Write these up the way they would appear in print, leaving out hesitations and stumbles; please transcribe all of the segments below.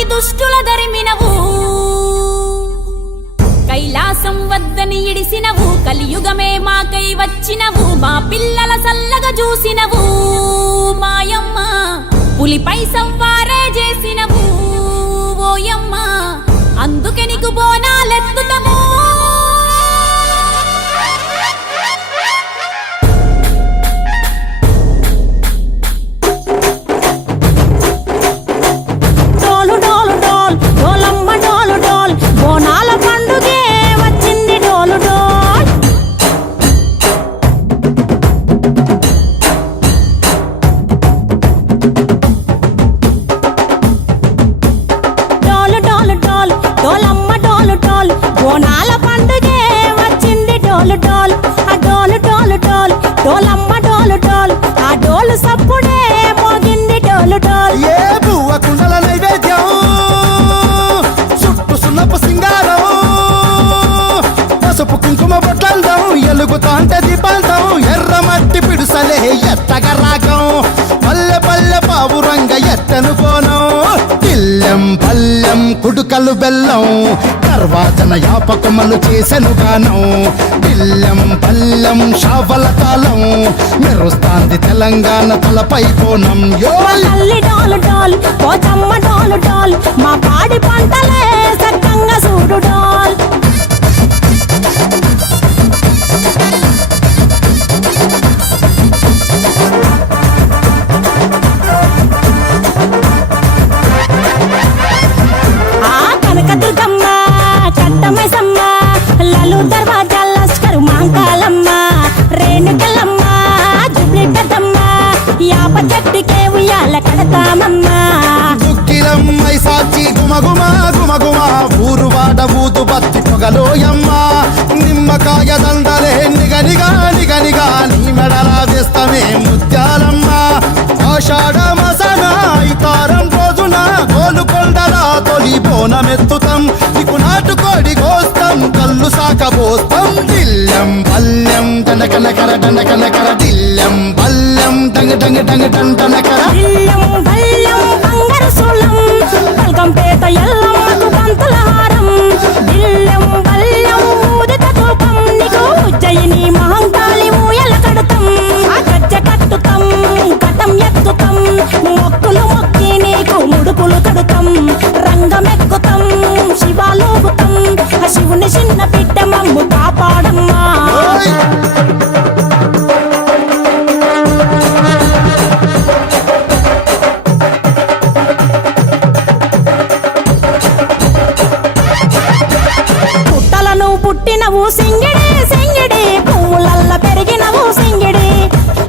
కాపాడడానికి దుష్టుల దరిమినవు కైలాసం వద్దని ఇడిసినవు కలియుగమే మాకై వచ్చినవు మా పిల్లల సల్లగా చూసినవు మాయమ్మ పులిపై సవ్వారే చేసినవు ఓయమ్మ అందుకే నీకు బోనాలెత్తుతము ఎలుగుతాంటే దీపాంతం ఎర్రమట్టి పిడుసలే ఎత్తగా రాగం పల్లె పల్లె పావురంగ ఎత్తను కోనం పిల్లెం పల్లెం కుడుకలు బెల్లం తర్వాతన యాపకమలు చేసెను గానం పిల్లెం పల్లెం షావల తాళం మెరుస్తాంది తెలంగాణ తలపై కోణం మా పాడి పంటలే సక్కంగా చూడు డాల్ దుక్కిలమ్మై సాచి గుమగుమ గుమగుమ ఊరు వాడ ఊదు బత్తి పొగలోయమ్మ నిమ్మకాయ దండలే నిగనిగా నిగనిగా నీ మెడలా వేస్తమే ముత్యాలమ్మ ఆషాఢ మసన ఇతారం రోజున గోలుకొండలా తొలి బోనమెత్తుతాం నీకు నాటుకోడి కోస్తాం కళ్ళు సాకబోస్తాం దిల్లెం పల్లెం దండకనకర దండకనకర దిల్లెం పల్లెం డంగ డంగ డంగ డండనకర పేట ఎల్లమ్మకు పంతుల హారం బిల్లెం బల్లెం ఊదిత ధూపం నీకు ఉజ్జయిని మహంకాళి ఊయల కడతాం గజ్జ కట్టుతాం కటం ఎత్తుతాం మొక్కులు మొక్కి నీకు ముడుపులు కడుతాం రంగమెక్కుతాం శివాలోగుతాం శివుని చిన్న బిడ్డ మమ్ము కాపాడమ్మా పుట్టినవు సింగిడి సింగిడి పువ్వులల్ల పెరిగినవు సింగిడి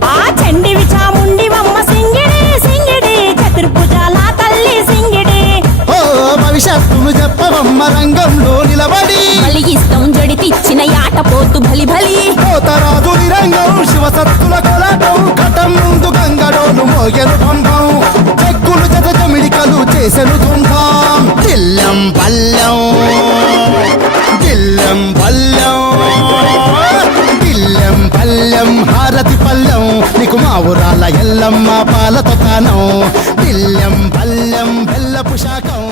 ఆ చండివి చాముండివమ్మ సింగిడి సింగిడి చతుర్భుజాల తల్లి సింగిడి ఓ భవిష్యత్తును చెప్పవమ్మ రంగంలో నిలబడి బలిగిస్తాం జడితిచ్చిన యాట పోతు బలి బలి పోతరాజు రంగం శివసత్తుల కొలటం ఘటం ముందు గంగడోలు మోగెను పంపం చెక్కులు జత జమిడికలు చేసెను తుంభం దిల్లెం పల్లెం దిల్లెం పల్లెం దిల్లెం పల్లెం హారతి పల్లెం నీకు మా ఊరాల ఎల్లమ్మ పాలతో కానం దిల్లెం పల్లెం బెల్లపు శాఖం